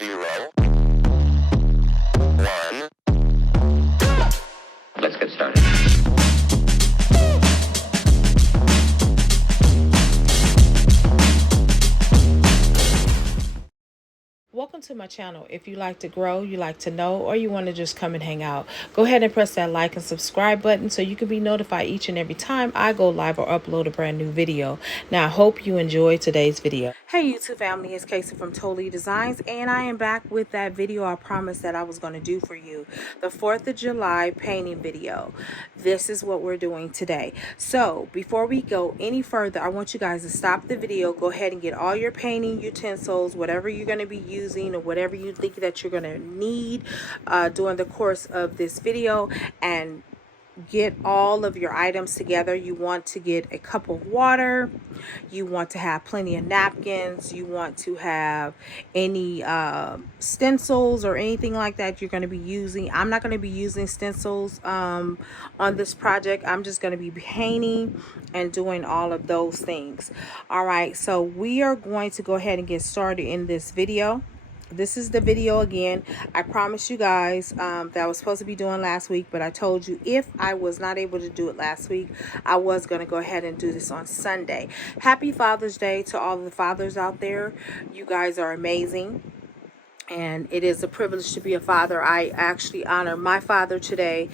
0, 1. Let's get started. Welcome to my channel. If you like to grow, you like to know, or you want to just come and hang out, go ahead and press that like and subscribe button so you can be notified each and every time I go live or upload a brand new video. Now, I hope you enjoyed today's video. Hey YouTube family, it's Casey from Totally Designs, and I am back with that video I promised that I was going to do for you. The 4th of July painting video. This is what we're doing today. So before we go any further, I want you guys to stop the video, go ahead and get all your painting utensils, whatever you're going to be using or whatever you think that you're going to need during the course of this video, and get all of your items together. You want to get a cup of water, you want to have plenty of napkins, you want to have any stencils or anything like that you're going to be using. I'm not going to be using stencils on this project. I'm just going to be painting and doing all of those things. All right, so we are going to go ahead and get started in this video. This is the video again. I promised you guys that I was supposed to be doing last week, but I told you if I was not able to do it last week, I was going to go ahead and do this on Sunday. Happy Father's Day to all the fathers out there. You guys are amazing, and it is a privilege to be a father. I actually honor my father today,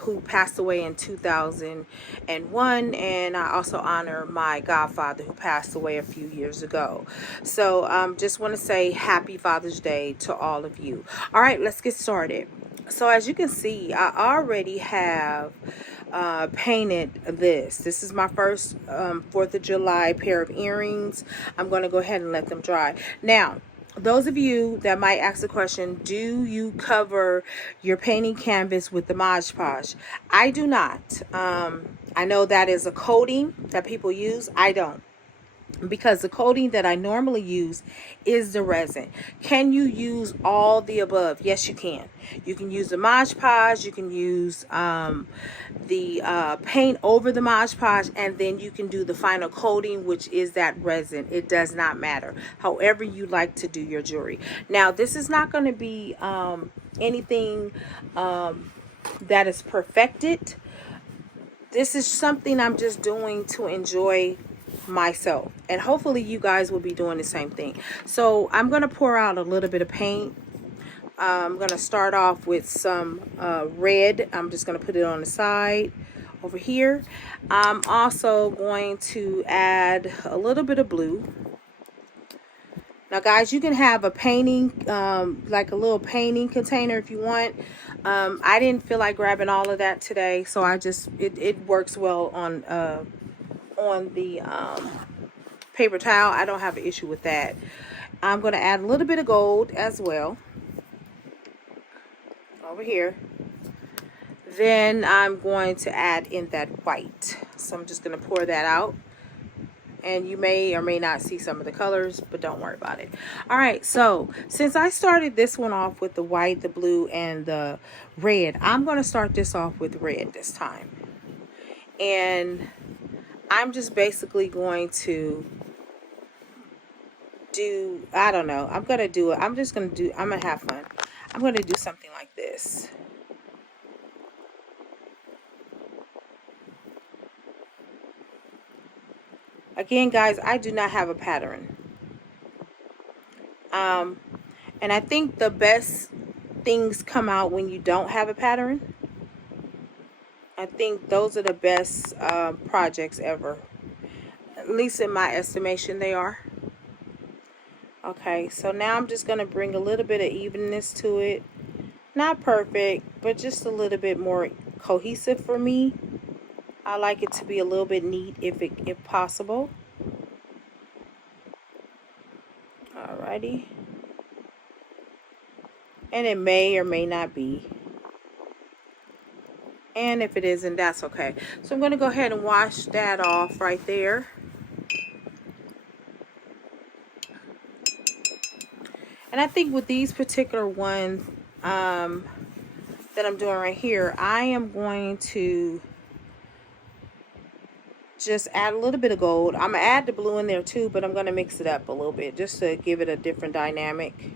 who passed away in 2001, and I also honor my godfather who passed away a few years ago. So just want to say happy Father's Day to all of you. All right, let's get started. So as you can see, I already have painted this. This is my first 4th of July pair of earrings. I'm going to go ahead and let them dry. Now, those of you that might ask the question, do you cover your painting canvas with the Mod Podge? I do not. I know that is a coating that people use. I don't, because the coating that I normally use is the resin. Can you use all the above? Yes, you can. You can use the Mod Podge, you can use the paint over the Mod Podge, and then you can do the final coating, which is that resin. It does not matter. However you like to do your jewelry. Now, this is not going to be anything that is perfected. This is something I'm just doing to enjoy myself, and hopefully you guys will be doing the same thing. So I'm going to pour out a little bit of paint. I'm going to start off with some red. I'm just going to put it on the side over here. I'm also going to add a little bit of blue. Now guys, you can have a painting, like a little painting container if you want. I didn't feel like grabbing all of that today, so I just, it works well on the paper towel. I don't have an issue with that. I'm going to add a little bit of gold as well over here. Then I'm going to add in that white. So I'm just going to pour that out. And you may or may not see some of the colors, but don't worry about it. All right, so since I started this one off with the white, the blue, and the red, I'm going to start this off with red this time. And I'm just basically going to do, I don't know, I'm going to do it. I'm just going to do, I'm going to have fun. I'm going to do something like this. Again, guys, I do not have a pattern. And I think the best things come out when you don't have a pattern. I think those are the best projects ever. At least in my estimation, they are. Okay, so now I'm just going to bring a little bit of evenness to it. Not perfect, but just a little bit more cohesive for me. I like it to be a little bit neat if possible. Alrighty. And it may or may not be. And if it isn't, that's okay. So I'm going to go ahead and wash that off right there. And I think with these particular ones that I'm doing right here, I am going to just add a little bit of gold. I'm going to add the blue in there too, but I'm going to mix it up a little bit just to give it a different dynamic.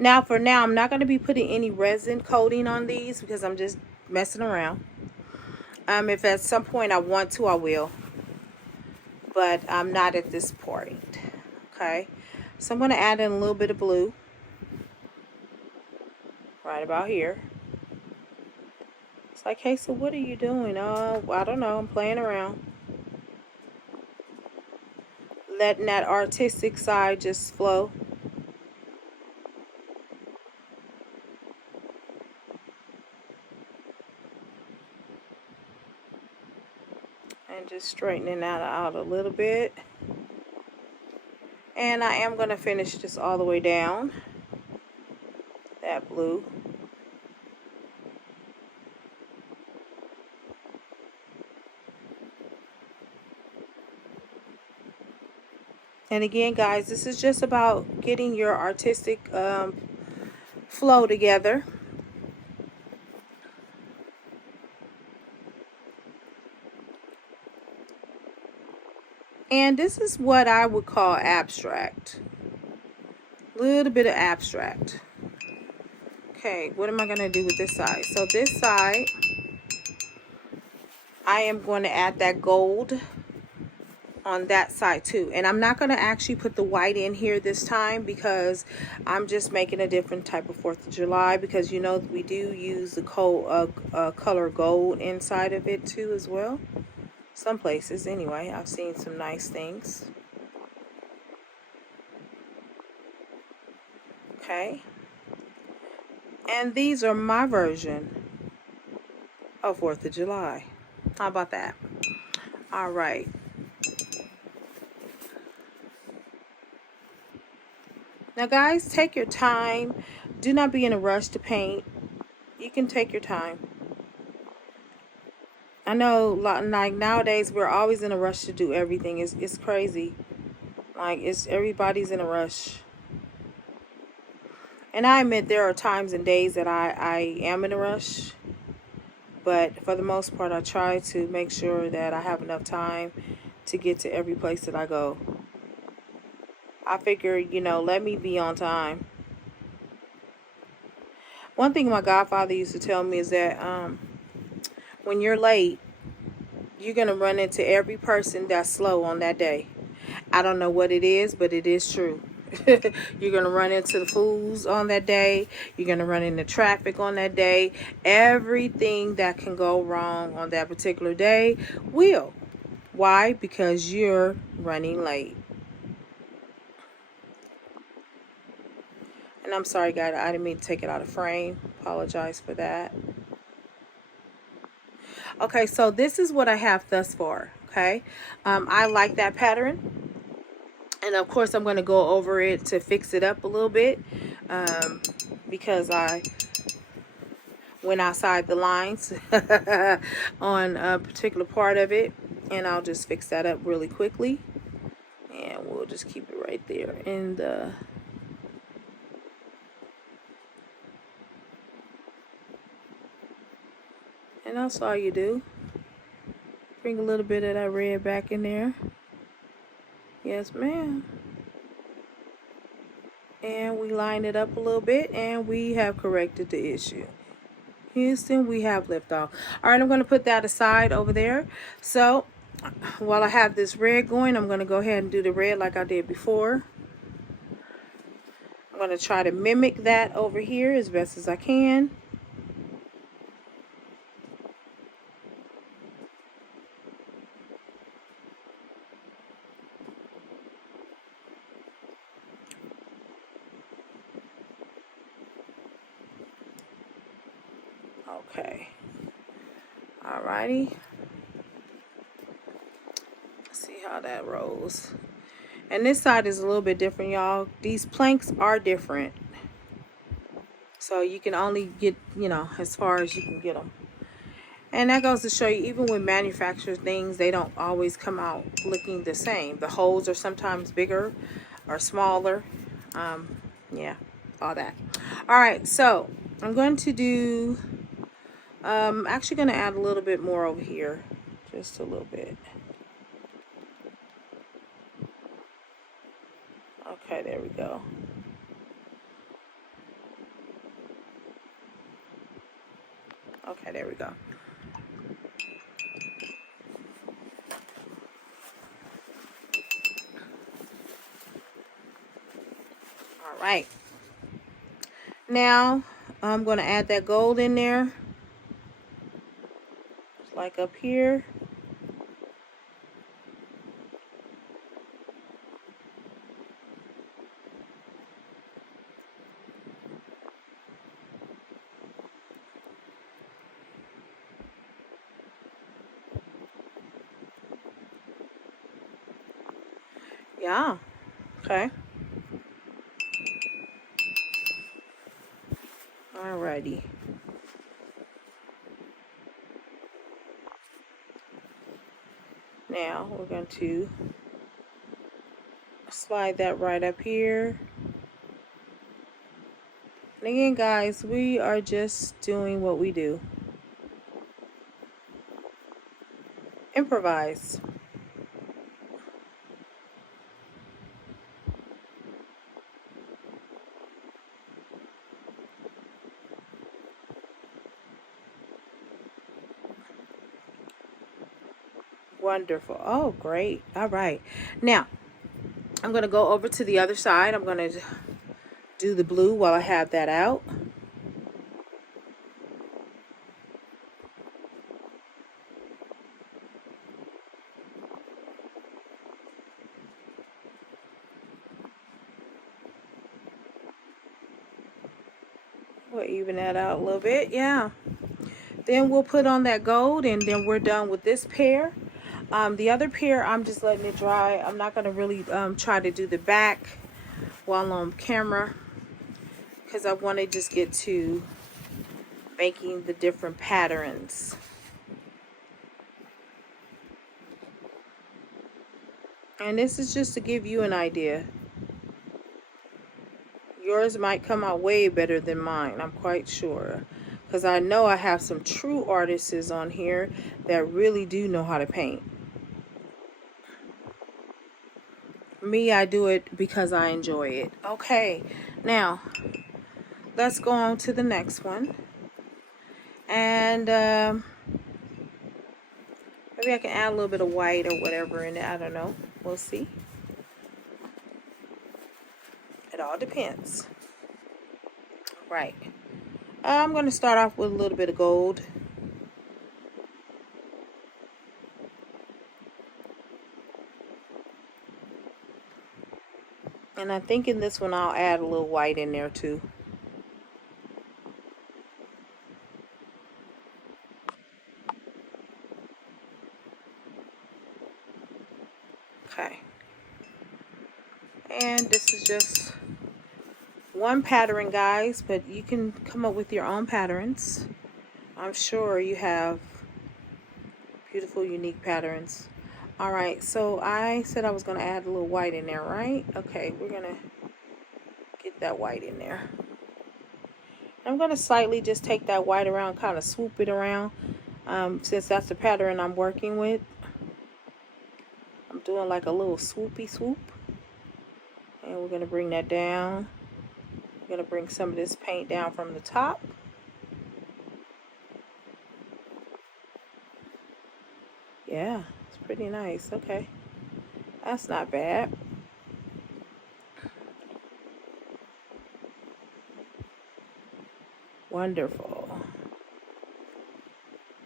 Now for now, I'm not going to be putting any resin coating on these because I'm just messing around. If at some point I want to, I will. But I'm not at this point. Okay. So I'm going to add in a little bit of blue. Right about here. It's like, hey, so what are you doing? Oh, I don't know. I'm playing around. Letting that artistic side just flow. And just straightening that out a little bit. And I am going to finish this all the way down. That blue. And again, guys, this is just about getting your artistic flow together. And this is what I would call abstract. A little bit of abstract. Okay, what am I going to do with this side? So this side, I am going to add that gold on that side too. And I'm not going to actually put the white in here this time because I'm just making a different type of 4th of July, because you know we do use the color gold inside of it too as well. Some places anyway. I've seen some nice things. Okay. And these are my version of 4th of July. How about that? All right. Now, guys, take your time. Do not be in a rush to paint. You can take your time. I know, like nowadays, we're always in a rush to do everything. It's crazy. Like, everybody's in a rush. And I admit there are times and days that I am in a rush. But for the most part, I try to make sure that I have enough time to get to every place that I go. I figure, you know, let me be on time. One thing my godfather used to tell me is that when you're late, you're going to run into every person that's slow on that day. I don't know what it is, but it is true. You're going to run into the fools on that day. You're going to run into traffic on that day. Everything that can go wrong on that particular day will. Why? Because you're running late. And I'm sorry, guys, I didn't mean to take it out of frame. Apologize for that. Okay, so this is what I have thus far. Okay, I like that pattern. And of course, I'm going to go over it to fix it up a little bit because I went outside the lines on a particular part of it. And I'll just fix that up really quickly. And we'll just keep it right there in the... And that's all you do. Bring a little bit of that red back in there. Yes, ma'am. And we line it up a little bit, and we have corrected the issue. Houston, we have liftoff. All right, I'm going to put that aside over there. So while I have this red going, I'm going to go ahead and do the red like I did before. I'm going to try to mimic that over here as best as I can. Okay. Alrighty. See how that rolls. And this side is a little bit different, y'all. These planks are different. So you can only get, you know, as far as you can get them. And that goes to show you, even with manufactured things, they don't always come out looking the same. The holes are sometimes bigger or smaller. Yeah, all that. All right, so I'm going to do... actually going to add a little bit more over here. Just a little bit. Okay, there we go. Okay, there we go. All right. Now I'm going to add that gold in there. Just like up here. Yeah. Okay. Alrighty. Now we're going to slide that right up here. And again, guys, we are just doing what we do. Improvise. Wonderful. Oh, great. All right. Now, I'm going to go over to the other side. I'm going to do the blue while I have that out. We'll even that out a little bit. Yeah. Then we'll put on that gold, and then we're done with this pair. The other pair, I'm just letting it dry. I'm not going to really try to do the back while on camera, because I want to just get to making the different patterns. And this is just to give you an idea. Yours might come out way better than mine, I'm quite sure. Because I know I have some true artists on here that really do know how to paint. Me, I do it because I enjoy it. Okay, now let's go on to the next one. And maybe I can add a little bit of white or whatever in it. I don't know. We'll see. It all depends. Right. I'm going to start off with a little bit of gold. And I think in this one I'll add a little white in there too. Okay. And this is just one pattern, guys, but you can come up with your own patterns. I'm sure you have beautiful, unique patterns. All right, so I said I was going to add a little white in there, right? Okay, we're going to get that white in there. I'm going to slightly just take that white around, kind of swoop it around, since that's the pattern I'm working with. I'm doing like a little swoopy swoop. And we're going to bring that down. We're going to bring some of this paint down from the top. Yeah, it's pretty nice. Okay, that's not bad. Wonderful.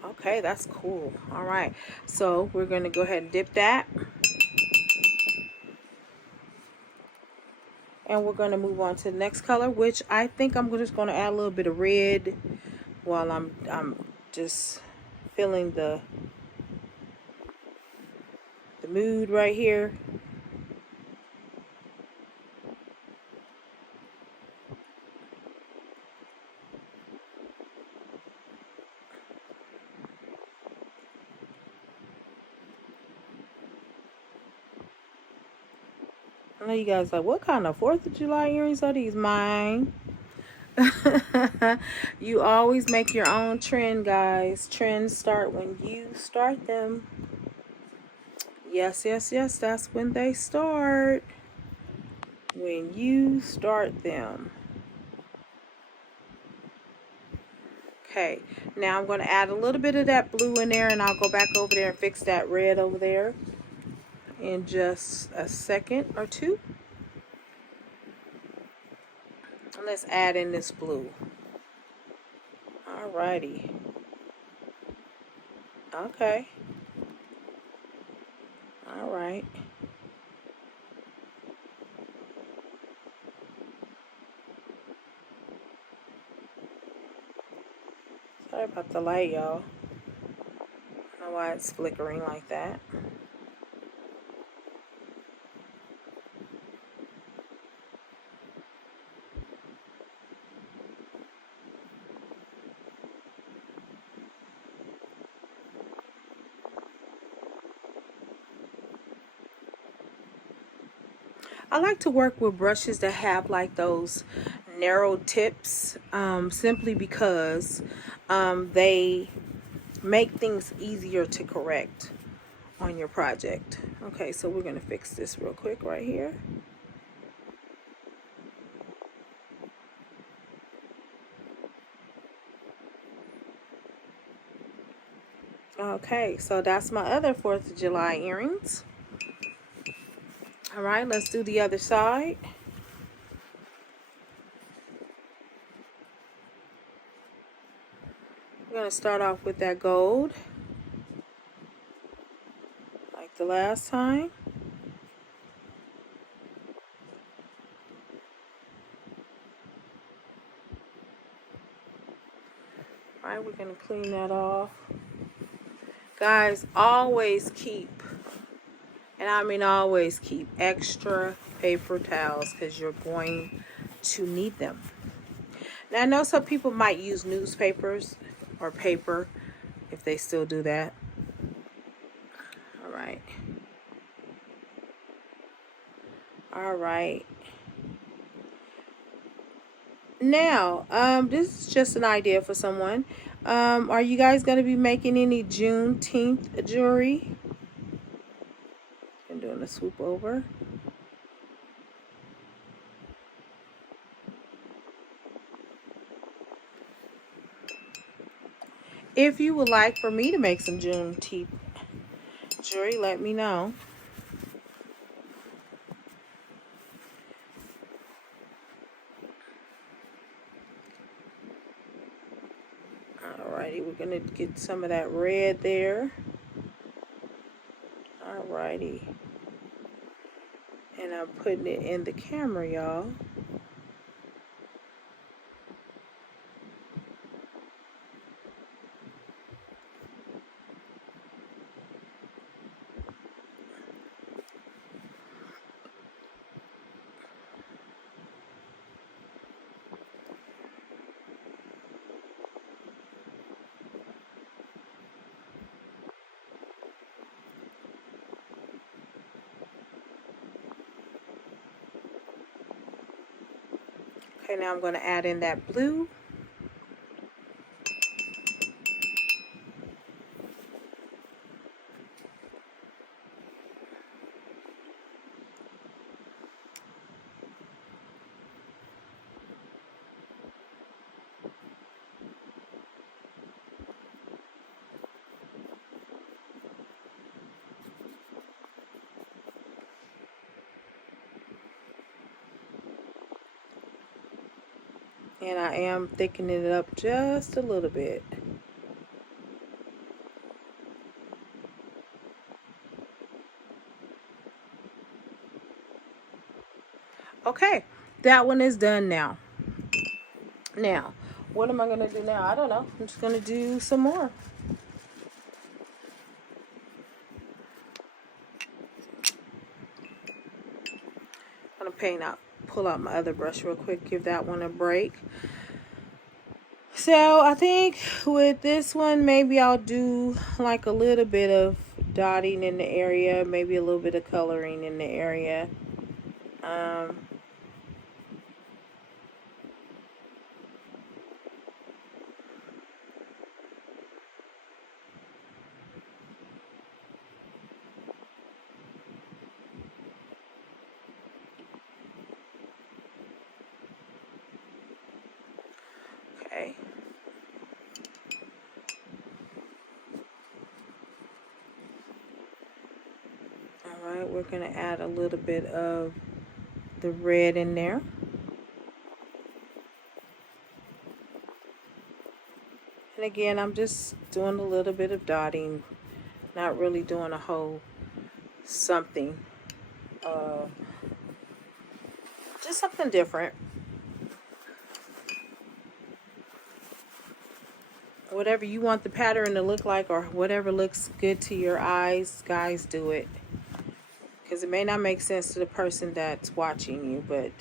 Okay, that's cool. All right, so we're going to go ahead and dip that. And we're going to move on to the next color, which I think I'm just going to add a little bit of red while I'm just feeling the mood right here. I know you guys are like, what kind of 4th of July earrings are these? Mine. You always make your own trend, guys. Trends start when you start them. Yes, yes, yes, that's when they start. When you start them. Okay, now I'm going to add a little bit of that blue in there, and I'll go back over there and fix that red over there in just a second or two. And let's add in this blue. Alrighty. Okay. Alright. Sorry about the light, y'all. I don't know why it's flickering like that. I like to work with brushes that have like those narrow tips, simply because they make things easier to correct on your project. Okay, so we're going to fix this real quick right here. Okay, so that's my other 4th of July earrings. All right, let's do the other side. We're going to start off with that gold, like the last time. All right, we're going to clean that off. Guys, always keep, and I mean always keep, extra paper towels because you're going to need them. Now, I know some people might use newspapers or paper if they still do that. All right. All right. Now, this is just an idea for someone. Are you guys going to be making any Juneteenth jewelry? I'm doing a swoop over. If you would like for me to make some Juneteenth jewelry, let me know. Alrighty, we're gonna get some of that red there. Alrighty. And I'm putting it in the camera, y'all. Okay, now I'm going to add in that blue. And I am thickening it up just a little bit. Okay, that one is done now. Now, what am I going to do now? I don't know. I'm just going to do some more. I'm going to paint out, pull out my other brush real quick, give that one a break. So I think with this one, maybe I'll do like a little bit of dotting in the area, maybe a little bit of coloring in the area. Okay. right, we're going to add a little bit of the red in there. And again, I'm just doing a little bit of dotting, not really doing a whole something. Just something different. Whatever you want the pattern to look like, or whatever looks good to your eyes, guys, do it. Because it may not make sense to the person that's watching you, but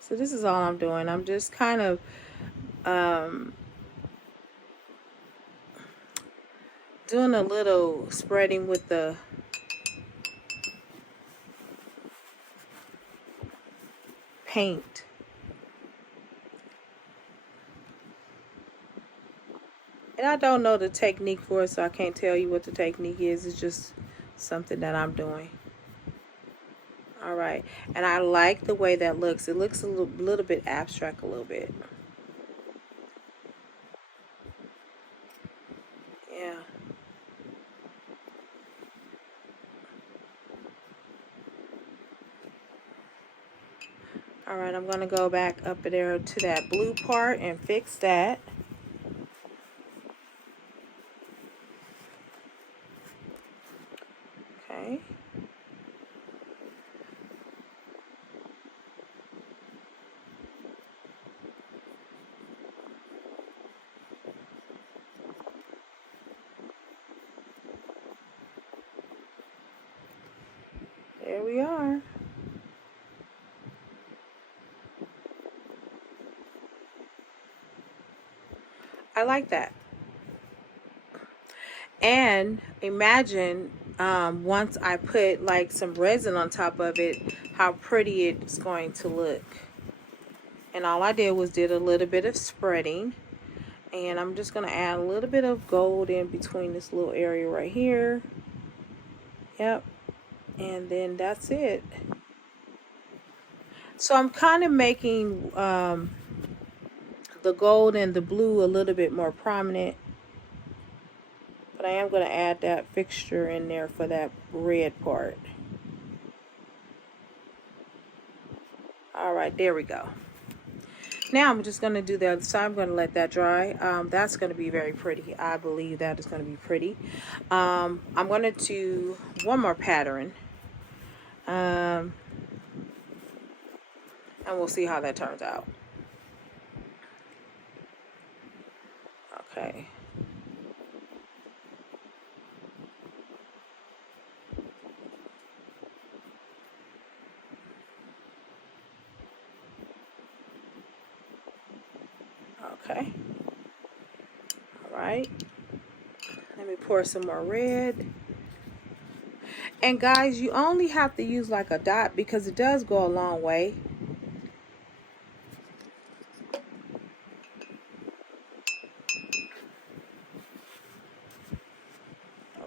so this is all I'm doing. I'm just kind of doing a little spreading with the paint. And I don't know the technique for it, so I can't tell you what the technique is. It's just something that I'm doing. All right. And I like the way that looks. It looks a little bit abstract a little bit. Yeah. All right, I'm going to go back up there to that blue part and fix that. Okay. There we are. I like that. And imagine once I put like some resin on top of it, how pretty it's going to look. And all I did was did a little bit of spreading. And I'm just going to add a little bit of gold in between this little area right here. Yep. And then that's it. So I'm kind of making the gold and the blue a little bit more prominent. But I am going to add that fixture in there for that red part. All right, there we go. Now I'm just going to do the other side. I'm going to let that dry. That's going to be very pretty. I believe that is going to be pretty. I'm going to do one more pattern. And we'll see how that turns out. Okay. Okay. All right. Let me pour some more red. And guys, you only have to use like a dot because it does go a long way.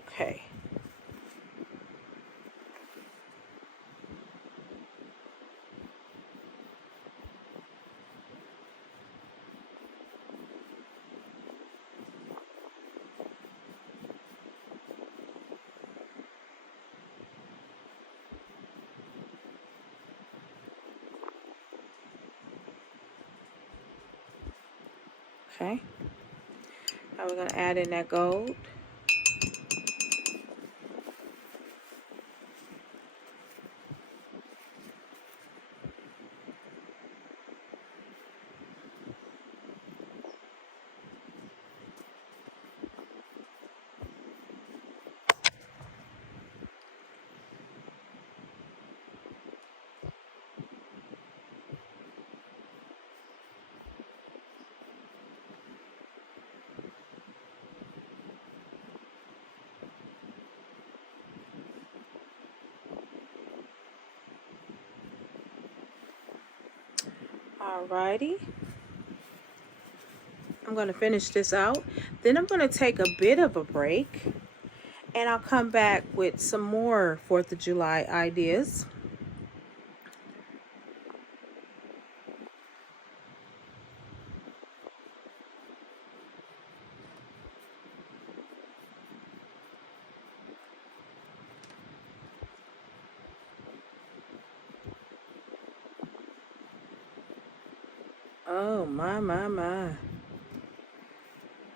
Okay. Okay. Now we're going to add in that gold. Alrighty. I'm going to finish this out. Then I'm going to take a bit of a break. And I'll come back with some more 4th of July ideas. Oh, my.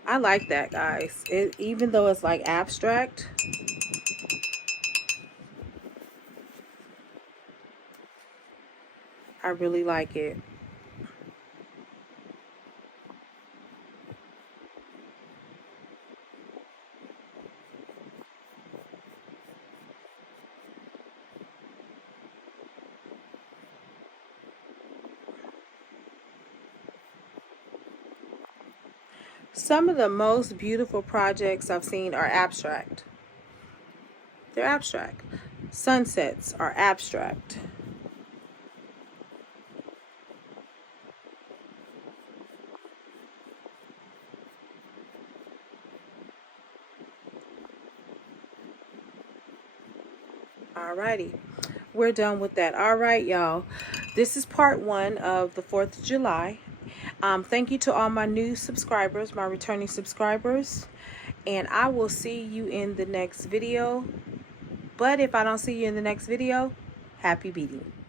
I like that, guys. Even though it's like abstract, I really like it. Some of the most beautiful projects I've seen are abstract. They're abstract. Sunsets are abstract. Alrighty, we're done with that. All right, y'all. This is part 1 of the 4th of July. Thank you to all my new subscribers, my returning subscribers, and I will see you in the next video. But if I don't see you in the next video, happy beading.